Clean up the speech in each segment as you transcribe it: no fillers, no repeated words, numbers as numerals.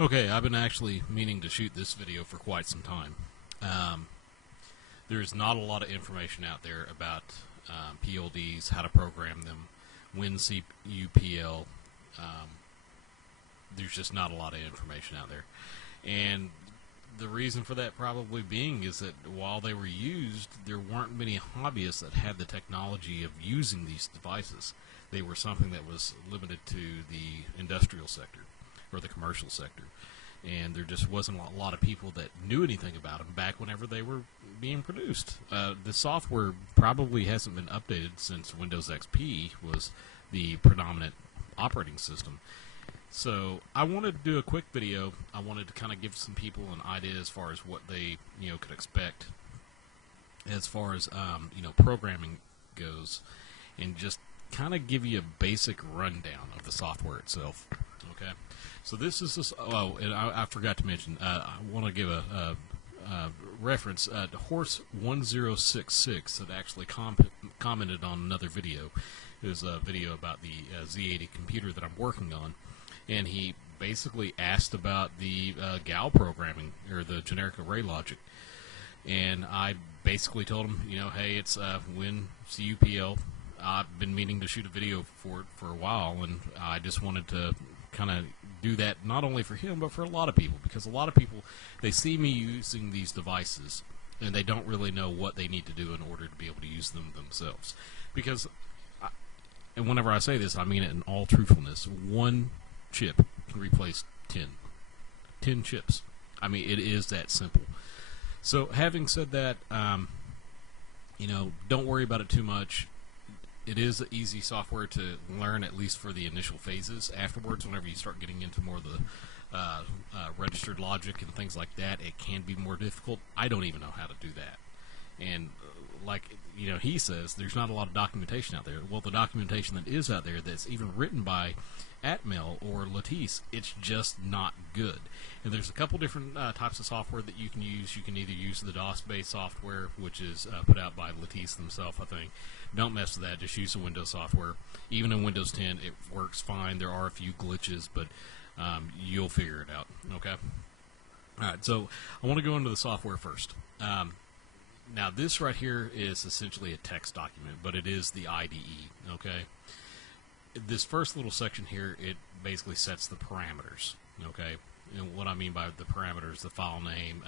Okay, I've been actually meaning to shoot this video for quite some time. There's not a lot of information out there about PLDs, how to program them, WinCUPL. There's just not a lot of information out there. And the reason for that probably being is that while they were used, there weren't many hobbyists that had the technology of using these devices. They were something that was limited to the industrial sector or the commercial sector, and there just wasn't a lot of people that knew anything about them back whenever they were being produced. The software probably hasn't been updated since Windows XP was the predominant operating system. So I wanted to do a quick video. I wanted to kind of give some people an idea as far as what they could expect as far as programming goes, and just kind of give you a basic rundown of the software itself. Okay, so this is this. Oh, and I forgot to mention. I want to give a reference. Horse 1066 that actually commented on another video. It was a video about the Z80 computer that I'm working on, and he basically asked about the GAL programming or the generic array logic, and I basically told him, hey, it's WinCUPL. I've been meaning to shoot a video for it for a while, and I just wanted to kind of do that not only for him but for a lot of people, because a lot of people, they see me using these devices and they don't really know what they need to do in order to be able to use them themselves. Because and whenever I say this, I mean it in all truthfulness. One chip can replace 10 chips. I mean, it is that simple. So having said that, don't worry about it too much. It is easy software to learn, at least for the initial phases. Afterwards, whenever you start getting into more of the registered logic and things like that, it can be more difficult. I don't even know how to do that. And like he says, there's not a lot of documentation out there. Well, the documentation that is out there, that's even written by Atmel or Lattice, it's just not good. And there's a couple different types of software that you can use. You can either use the DOS-based software, which is put out by Lattice themselves, I think. Don't mess with that. Just use the Windows software. Even in Windows 10, it works fine. There are a few glitches, but you'll figure it out. Okay? All right, so I want to go into the software first. Now, this right here is essentially a text document, but it is the IDE, okay? This first little section here, it basically sets the parameters, okay? And what I mean by the parameters, the file name,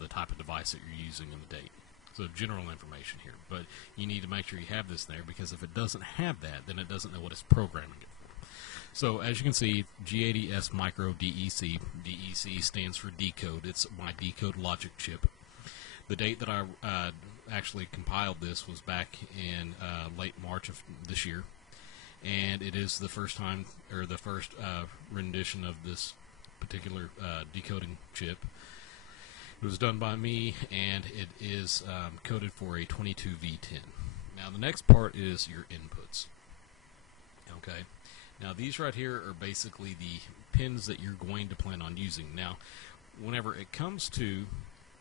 the type of device that you're using and the date. So general information here, but you need to make sure you have this there, because if it doesn't have that, then it doesn't know what it's programming it for. So as you can see, G80S Micro DEC. DEC stands for decode. It's my decode logic chip. The date that I actually compiled this was back in late March of this year, and it is the first time, or the first rendition of this particular decoding chip. It was done by me, and it is coded for a 22V10. Now the next part is your inputs. Okay, now these right here are basically the pins that you're going to plan on using. Now, whenever it comes to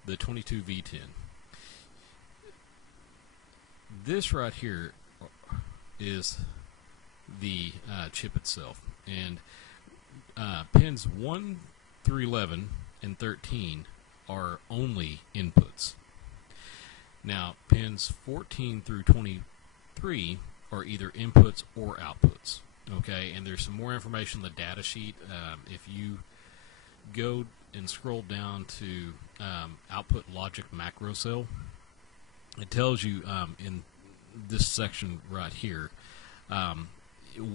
the 22V10, this right here is the chip itself, and pins 1 through 11 and 13 are only inputs. Now pins 14 through 23 are either inputs or outputs. Okay, and there's some more information in the data sheet. If you go and scroll down to output logic macro cell, it tells you in this section right here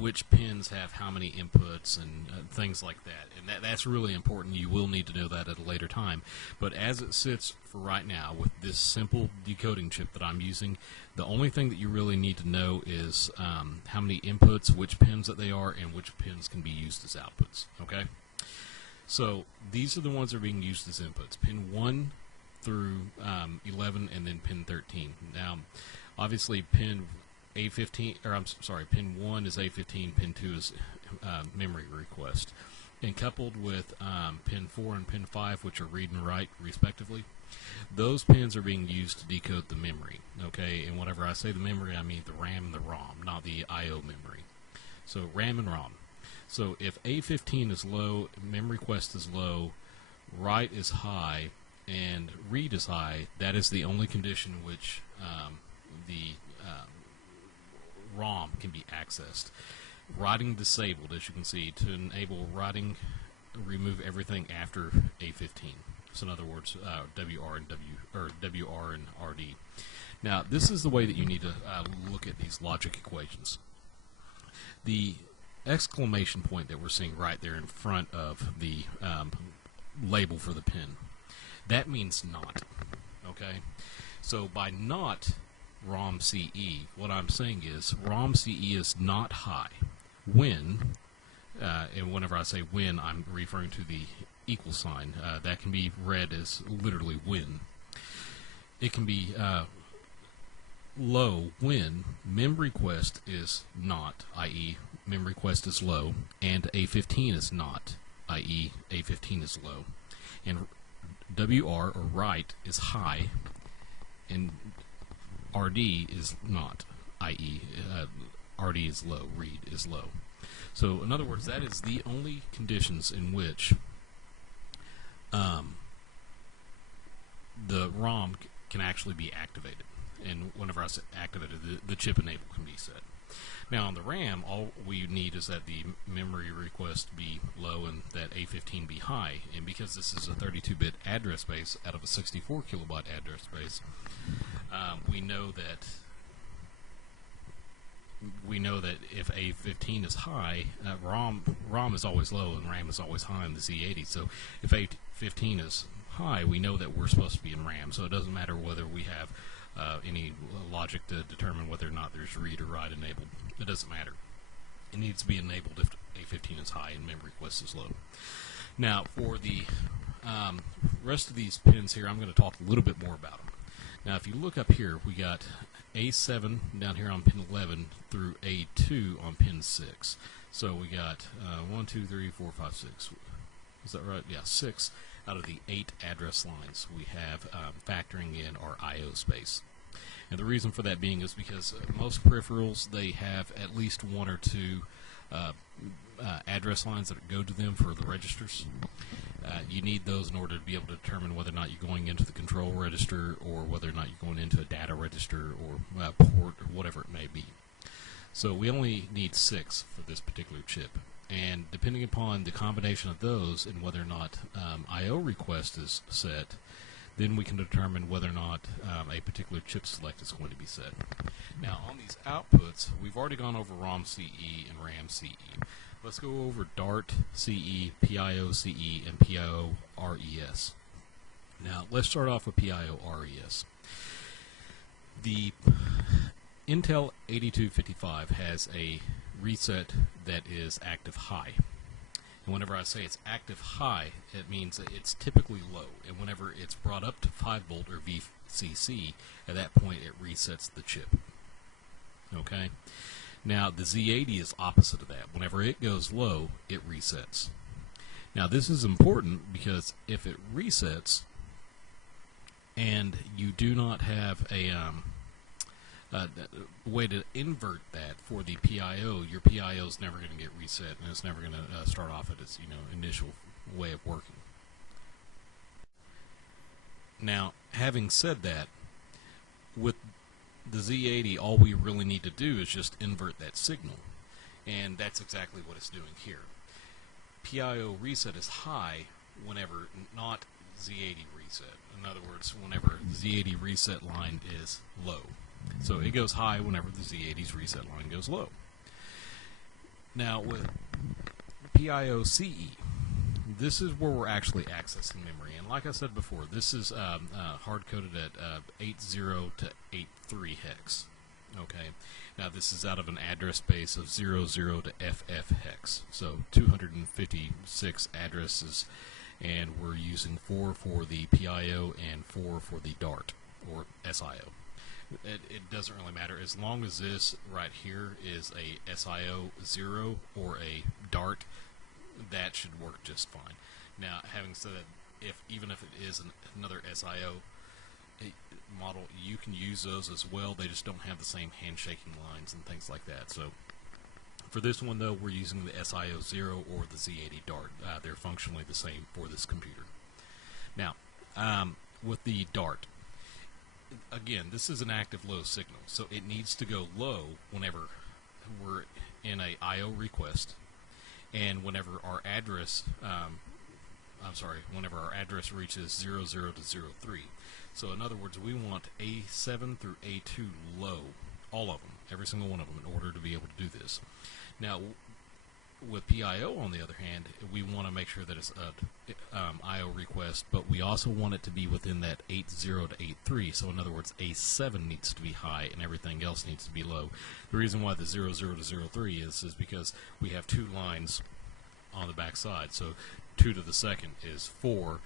which pins have how many inputs and things like that, and that's really important. You will need to know that at a later time, but as it sits for right now with this simple decoding chip that I'm using, the only thing that you really need to know is how many inputs, which pins that they are, and which pins can be used as outputs. Okay, so these are the ones that are being used as inputs: pin 1 through 11, and then pin 13. Now, obviously, pin A15, or I'm sorry, pin 1 is A15, pin 2 is memory request, and coupled with pin 4 and pin 5, which are read and write respectively. Those pins are being used to decode the memory. Okay, and whenever I say the memory, I mean the RAM and the ROM, not the I/O memory. So RAM and ROM. So if A15 is low, memRequest is low, write is high, and read is high, that is the only condition in which the ROM can be accessed. Writing disabled, as you can see, to enable writing, remove everything after A15. So in other words, WR and RD. Now, this is the way that you need to look at these logic equations. The exclamation point that we're seeing right there in front of the label for the pin, that means not. Okay? So by not ROM CE, what I'm saying is ROM CE is not high when, and whenever I say when, I'm referring to the equal sign. That can be read as literally when. It can be low when memRequest is not, i.e. memRequest is low, and A15 is not, i.e. A15 is low, and WR or write is high, and RD is not, i.e. RD is low, read is low. So in other words, that is the only conditions in which the ROM can actually be activated. And whenever I say activated, the chip enable can be set. Now on the RAM, all we need is that the memory request be low and that A15 be high. And because this is a 32-bit address space out of a 64 kilobyte address space, we know that if A15 is high, ROM is always low and RAM is always high in the Z80. So if A15 is high, we know that we're supposed to be in RAM. So it doesn't matter whether we have any logic to determine whether or not there's read or write enabled. It doesn't matter. It needs to be enabled if A15 is high and memRequest is low. Now, for the rest of these pins here, I'm going to talk a little bit more about them. Now, if you look up here, we got A7 down here on pin 11 through A2 on pin 6. So we got 1, 2, 3, 4, 5, 6. Is that right? Yeah, 6 out of the 8 address lines we have factoring in our I/O space. And the reason for that being is because most peripherals, they have at least 1 or 2 address lines that go to them for the registers. You need those in order to be able to determine whether or not you're going into the control register or whether or not you're going into a data register or port or whatever it may be. So we only need 6 for this particular chip. And depending upon the combination of those and whether or not I/O request is set, then we can determine whether or not a particular chip select is going to be set. Now, on these outputs, we've already gone over ROM CE and RAM CE. Let's go over DART CE, PIO CE, and PIO RES. Now, let's start off with PIO RES. The Intel 8255 has a reset that is active high. And whenever I say it's active high, it means that it's typically low. And whenever it's brought up to 5 volt or VCC, at that point it resets the chip. Okay? Now, the Z80 is opposite of that. Whenever it goes low, it resets. Now, this is important because if it resets and you do not have a way to invert that for the PIO, your PIO is never going to get reset, and it's never going to start off at its initial way of working. Now, having said that, with the Z80, all we really need to do is just invert that signal, and that's exactly what it's doing here. PIO reset is high whenever not Z80 reset. In other words, whenever the Z80 reset line is low. So it goes high whenever the Z80's reset line goes low. Now with PIO CE, this is where we're actually accessing memory. And like I said before, this is hard-coded at 80 to 83 hex. Okay. Now this is out of an address space of 00 to FF hex. So 256 addresses, and we're using 4 for the PIO and 4 for the DART or SIO. It doesn't really matter as long as this right here is a SIO 0 or a DART. That should work just fine. Now, having said that, even if it is another SIO model, you can use those as well. They just don't have the same handshaking lines and things like that. So For this one, though, we're using the SIO0 or the Z80 Dart. They're functionally the same for this computer. Now, with the Dart, again, this is an active low signal, so it needs to go low whenever we're in a I/O request, and whenever our address, whenever our address reaches 00 to 03. So in other words, we want A7 through A2 low, all of them, every single one of them, in order to be able to do this. Now, with PIO, on the other hand, we want to make sure that it's a I/O request, but we also want it to be within that 80 to 83. So in other words, A7 needs to be high and everything else needs to be low. The reason why the 00 to 03 is because we have two lines on the back side. So 2 to the second is 4,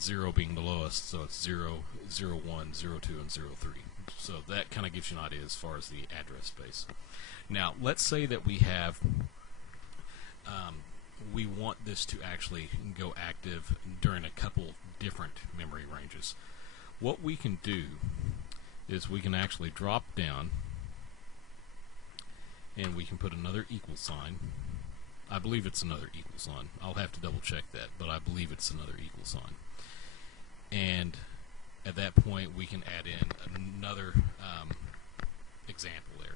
0 being the lowest, so it's 0, 0, 1, 0, 2, and 0, 3. So that kind of gives you an idea as far as the address space. Now, let's say that we have we want this to actually go active during a couple different memory ranges. What we can do is we can actually drop down and we can put another equal sign. I believe it's another equal sign. I'll have to double check that, but I believe it's another equal sign. And at that point we can add in another example there.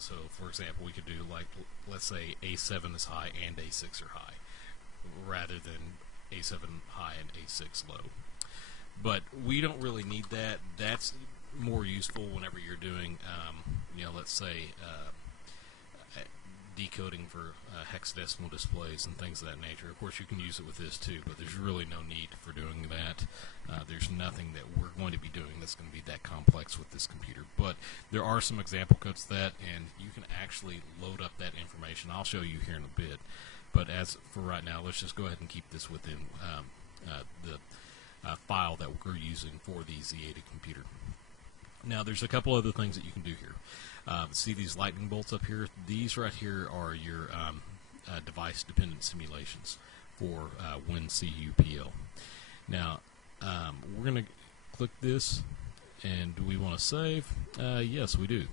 So for example, we could do, like, let's say A7 is high and A6 are high, rather than A7 high and A6 low. But we don't really need that. That's more useful whenever you're doing, let's say decoding for hexadecimal displays and things of that nature. Of course, you can use it with this too, but there's really no need for doing that. There's nothing that we're going to be doing that's going to be that complex with this computer. But there are some example codes to that, and you can actually load up that information. I'll show you here in a bit. But as for right now, let's just go ahead and keep this within the file that we're using for the Z80 computer. Now, there's a couple other things that you can do here. See these lightning bolts up here? These right here are your device-dependent simulations for WinCUPL. Now, we're going to click this, and do we want to save? Yes, we do.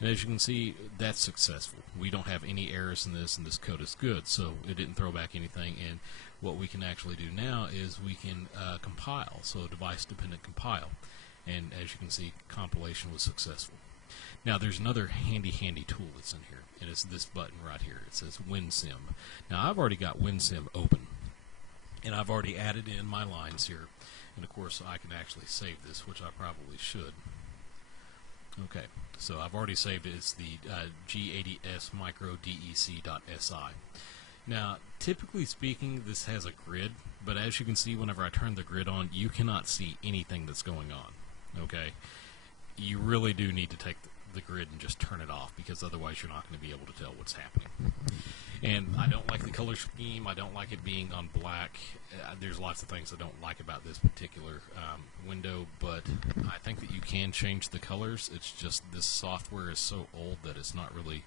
And as you can see, that's successful. We don't have any errors in this, and this code is good, so it didn't throw back anything. And what we can actually do now is we can compile, so device-dependent compile. And as you can see, compilation was successful. Now, there's another handy tool that's in here, and it's this button right here. It says WinSim. Now, I've already got WinSim open, and I've already added in my lines here. And of course, I can actually save this, which I probably should. Okay, so I've already saved it. It's the G80S micro DEC.SI. Now, typically speaking, this has a grid, but as you can see, whenever I turn the grid on, you cannot see anything that's going on. Okay, you really do need to take the grid and just turn it off, because otherwise you're not going to be able to tell what's happening. And I don't like the color scheme. I don't like it being on black. There's lots of things I don't like about this particular window, but I think that you can change the colors. It's just this software is so old that it's not really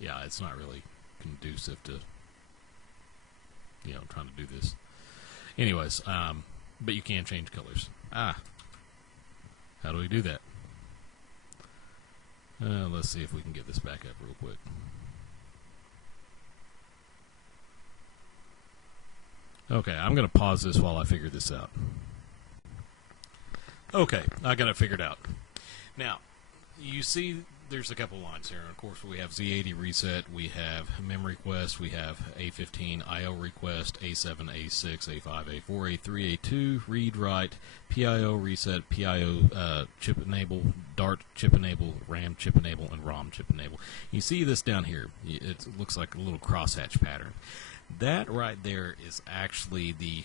it's not really conducive to trying to do this. Anyways, but you can change colors. How do we do that? Let's see if we can get this back up real quick. Okay, I'm going to pause this while I figure this out. Okay, I got it figured out. Now, you see there's a couple lines here. Of course, we have Z80 reset, we have memory request, we have A15 IO request, A7, A6, A5, A4, A3, A2, read write, PIO reset, PIO chip enable, Dart chip enable, RAM chip enable, and ROM chip enable. You see this down here. It looks like a little crosshatch pattern. That right there is actually the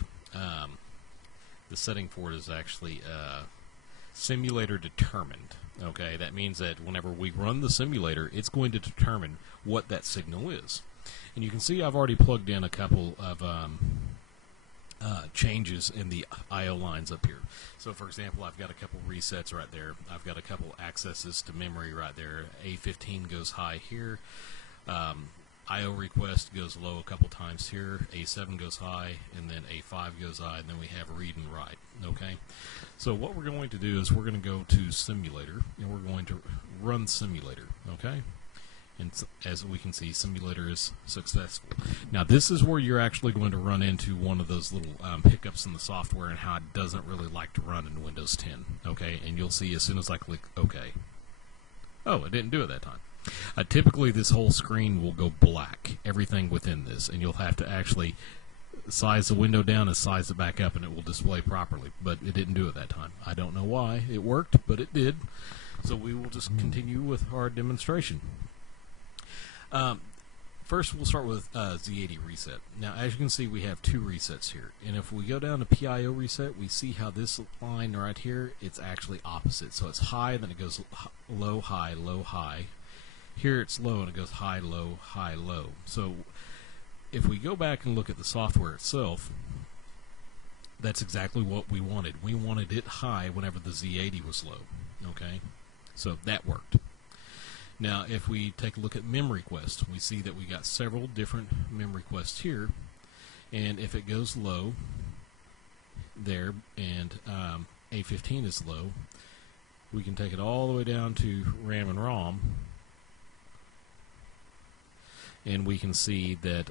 setting for it is actually simulator determined. Okay, that means that whenever we run the simulator, it's going to determine what that signal is. And you can see I've already plugged in a couple of changes in the I/O lines up here. So for example, I've got a couple resets right there. I've got a couple accesses to memory right there. A15 goes high here. IO request goes low a couple times here, A7 goes high, and then A5 goes high, and then we have read and write. Okay, so what we're going to do is we're going to go to simulator, and we're going to run simulator. Okay, and as we can see, simulator is successful. Now this is where you're actually going to run into one of those little hiccups in the software and how it doesn't really like to run in Windows 10. Okay, and you'll see as soon as I click OK. Oh, it didn't do it that time. Typically this whole screen will go black, everything within this, and you'll have to actually size the window down and size it back up and it will display properly, but it didn't do it that time. I don't know why. It worked, but it did. So we will just continue with our demonstration. First we'll start with Z80 reset. Now as you can see we have two resets here, and if we go down to PIO reset we see how this line right here, it's actually opposite. So it's high, then it goes low, high, low, high. Here it's low and it goes high, low, high, low. So if we go back and look at the software itself, that's exactly what we wanted. We wanted it high whenever the Z80 was low. Okay, so that worked. Now if we take a look at mem requests, we see that we got several different mem requests here, and if it goes low there and A15 is low, we can take it all the way down to RAM and ROM, and we can see that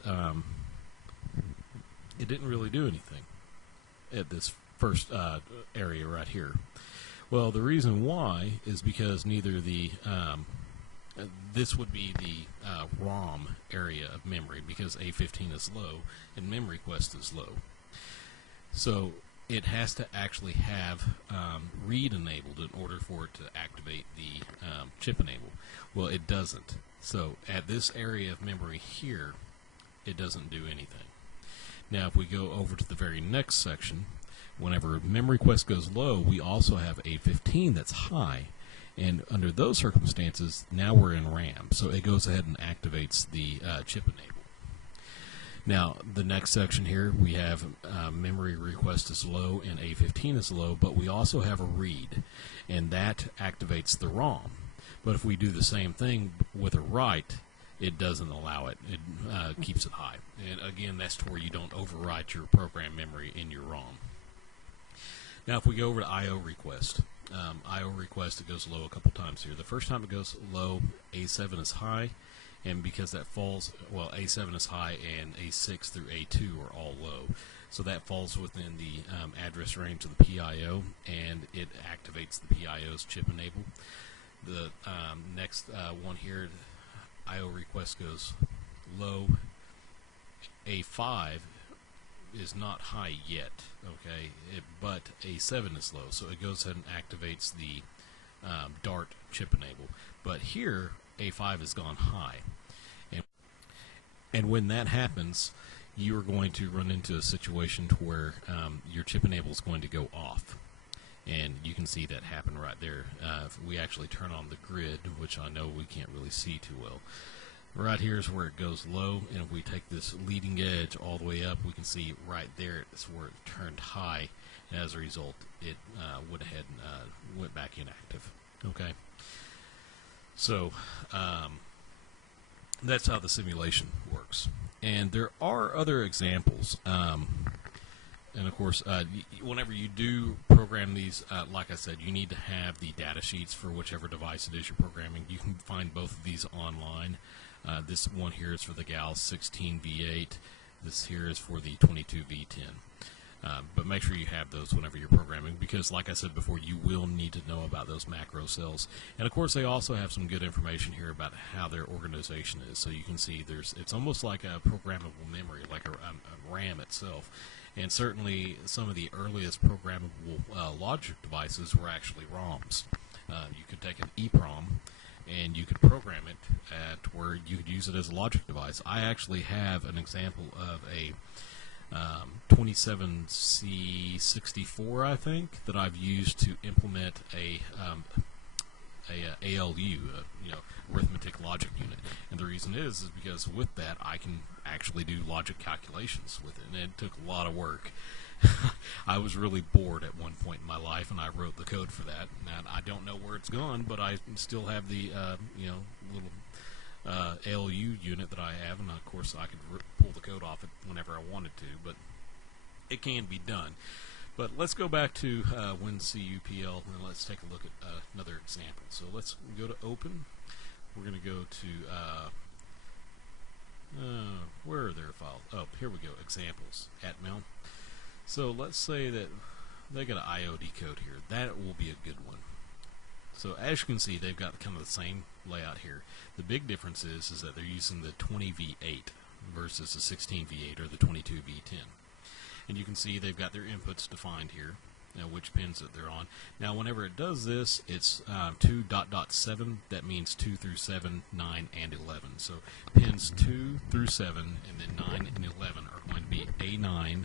it didn't really do anything at this first area right here. Well, the reason why is because neither the this would be the ROM area of memory, because A15 is low and mem request is low. So it has to actually have read enabled in order for it to activate the chip enable. Well, it doesn't. So at this area of memory here, it doesn't do anything. Now if we go over to the very next section, whenever mem request goes low, we also have A15 that's high, and under those circumstances now we're in RAM, so it goes ahead and activates the chip enable. Now the next section here, we have memory request is low and A15 is low, but we also have a read, and that activates the ROM. But if we do the same thing with a write, it doesn't allow it. It keeps it high. And again, that's to where you don't overwrite your program memory in your ROM. Now if we go over to IO request, IO request, it goes low a couple times here. The first time it goes low, A7 is high, and because that falls, well, A7 is high and A6 through A2 are all low. So that falls within the address range of the PIO, and it activates the PIO's chip enable. The next one here, IO request goes low. A5 is not high yet, okay, but A7 is low, so it goes ahead and activates the Dart chip enable. But here, A5 has gone high, and when that happens, you are going to run into a situation to where your chip enable is going to go off. And you can see that happen right there. If we actually turn on the grid, which I know we can't really see too well, right here is where it goes low, and if we take this leading edge all the way up, we can see right there it's where it turned high, and as a result it went ahead and went back inactive. Okay, so that's how the simulation works, and there are other examples. And of course, whenever you do program these, like I said, you need to have the data sheets for whichever device it is you're programming. You can find both of these online. This one here is for the GALS 16V8. This here is for the 22V10. But make sure you have those whenever you're programming, because like I said before, you will need to know about those macro cells. And of course, they also have some good information here about how their organization is. So you can see it's almost like a programmable memory, like a RAM itself. And certainly some of the earliest programmable logic devices were actually ROMs. You could take an EEPROM and you could program it at where you could use it as a logic device. I actually have an example of a 27C64, I think, that I've used to implement a ALU, arithmetic logic unit. And the reason is because with that I can actually do logic calculations with it, and it took a lot of work. I was really bored at one point in my life, and I wrote the code for that. And I don't know where it's gone, but I still have the little LU unit that I have, and of course I could pull the code off it whenever I wanted to, but it can be done. But let's go back to WinCUPL and let's take a look at another example. So let's go to Open. We're going to go to where are their files? Oh, here we go. Examples. Atmel. So let's say that they got an IO decode here. That will be a good one. So as you can see, they've got kind of the same layout here. The big difference is that they're using the 20V8 versus the 16V8 or the 22V10. And you can see they've got their inputs defined here, which pins that they're on. Now, whenever it does this, it's 2.7. That means 2 through 7, 9, and 11. So pins 2 through 7, and then 9 and 11 are going to be A9,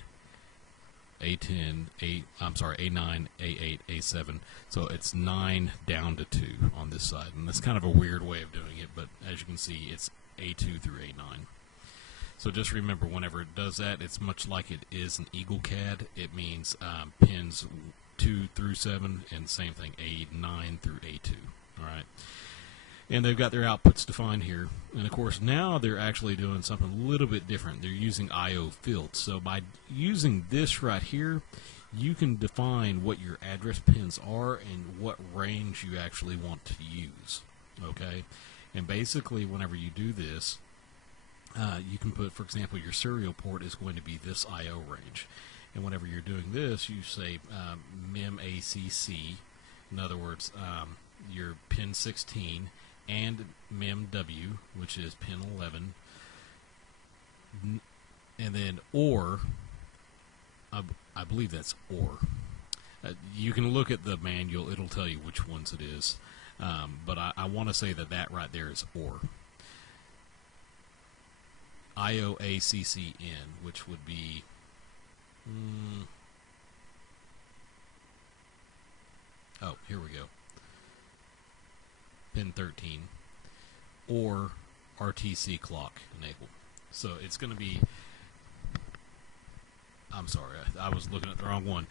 A10, A9, A8, A7. So it's 9 down to 2 on this side. And that's kind of a weird way of doing it, but as you can see, it's A2 through A9. So just remember, whenever it does that, it's much like it is an EagleCAD. It means pins 2 through 7, and same thing, A9 through A2. All right. And they've got their outputs defined here. And of course, now they're actually doing something a little bit different. They're using IO fields. So by using this right here, you can define what your address pins are and what range you actually want to use. Okay. And basically, whenever you do this, you can put, for example, your serial port is going to be this IO range. And whenever you're doing this, you say MEMACC, in other words, your pin 16, and MEMW, which is pin 11, and then OR, I believe that's OR. You can look at the manual, it'll tell you which ones it is, but I want to say that that right there is OR. IOACCN, which would be oh, here we go. Pin 13 or RTC clock enable. So it's going to be, I'm sorry, I was looking at the wrong one.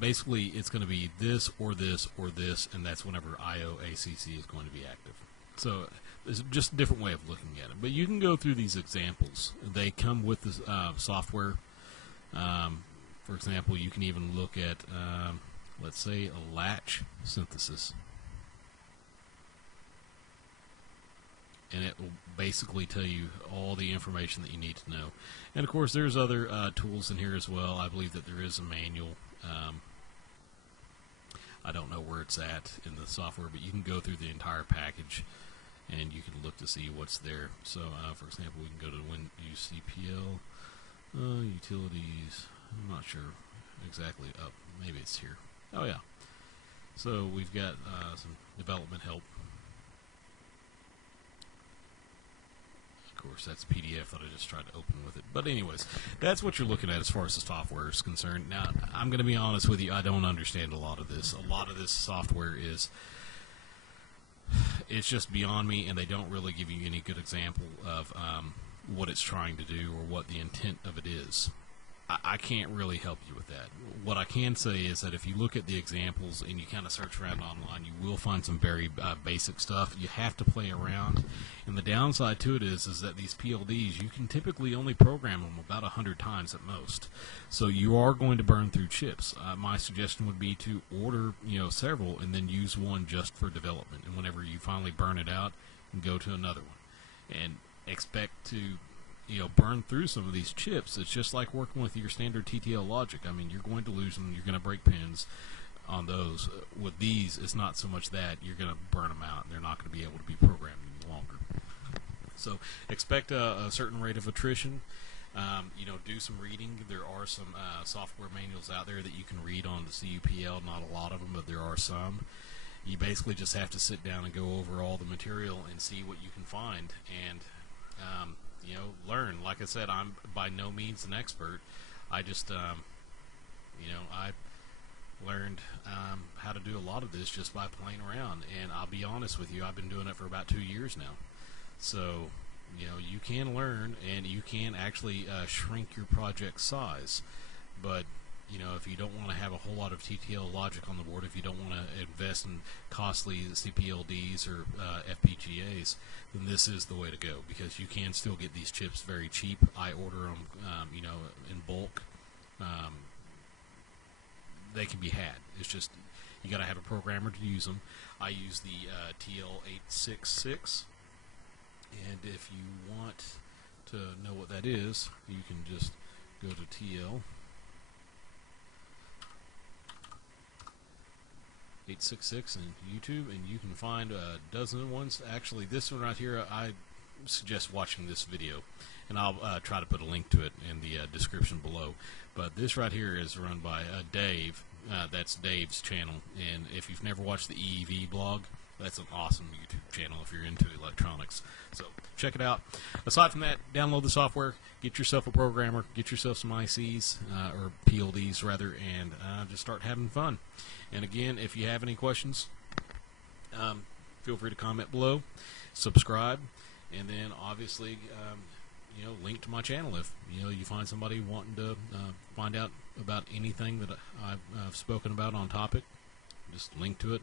Basically, it's going to be this or this or this, and that's whenever IOACC is going to be active. So it's just a different way of looking at it. But you can go through these examples. They come with the software. For example, you can even look at, let's say, a latch synthesis. And it will basically tell you all the information that you need to know. And, of course, there's other tools in here as well. I believe that there is a manual. I don't know where it's at in the software, but you can go through the entire package and you can look to see what's there. So, for example, we can go to WinCUPL, utilities. I'm not sure exactly. Oh, maybe it's here. Oh, yeah. So we've got some development help. Of course, that's PDF that I just tried to open with it. But anyways, that's what you're looking at as far as the software is concerned. Now, I'm going to be honest with you, I don't understand a lot of this. A lot of this software is, it's just beyond me, and they don't really give you any good example of what it's trying to do or what the intent of it is. I can't really help you with that. What I can say is that if you look at the examples and you kind of search around online, you will find some very basic stuff. You have to play around. And the downside to it is that these PLDs, you can typically only program them about 100 times at most. So you are going to burn through chips. My suggestion would be to order, several and then use one just for development. And whenever you finally burn it out, go to another one. And expect to burn through some of these chips. It's just like working with your standard TTL logic. I mean, you're going to lose them. You're going to break pins on those. With these, it's not so much that. You're going to burn them out, and they're not going to be able to be programmed any longer. So expect a certain rate of attrition. Do some reading. There are some software manuals out there that you can read on the CUPL. Not a lot of them, but there are some. You basically just have to sit down and go over all the material and see what you can find. And learn. Like I said, I'm by no means an expert. I just, I learned how to do a lot of this just by playing around. And I'll be honest with you, I've been doing it for about 2 years now. So, you can learn and you can actually shrink your project size. But you know, if you don't want to have a whole lot of TTL logic on the board, if you don't want to invest in costly CPLDs or FPGAs, then this is the way to go, because you can still get these chips very cheap. I order them, you know, in bulk. They can be had. It's just you got to have a programmer to use them. I use the TL866, and if you want to know what that is, you can just go to TL 866 in YouTube, and you can find a dozen ones. Actually, this one right here, I suggest watching this video, and I'll try to put a link to it in the description below. But this right here is run by Dave. That's Dave's channel, and if you've never watched the EEV blog, that's an awesome YouTube channel if you're into electronics. So check it out. Aside from that, download the software, get yourself a programmer, get yourself some ICs, or PLDs rather, and just start having fun. And again, if you have any questions, feel free to comment below, subscribe, and then obviously you know, link to my channel if you know you find somebody wanting to find out about anything that I've spoken about on topic. Just link to it,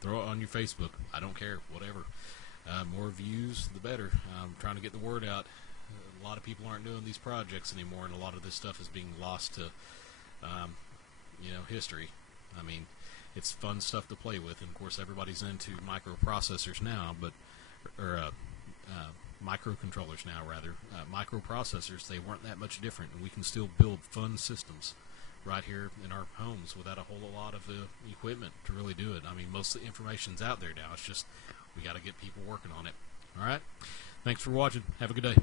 throw it on your Facebook. I don't care, whatever. More views, the better. I'm trying to get the word out. A lot of people aren't doing these projects anymore, and a lot of this stuff is being lost to you know, history. I mean, it's fun stuff to play with, and of course everybody's into microprocessors now, but microcontrollers now rather. Microprocessors, they weren't that much different, and we can still build fun systems right here in our homes without a whole lot of equipment to really do it. I mean, most of the information's out there now. It's just we got to get people working on it. All right, thanks for watching. Have a good day.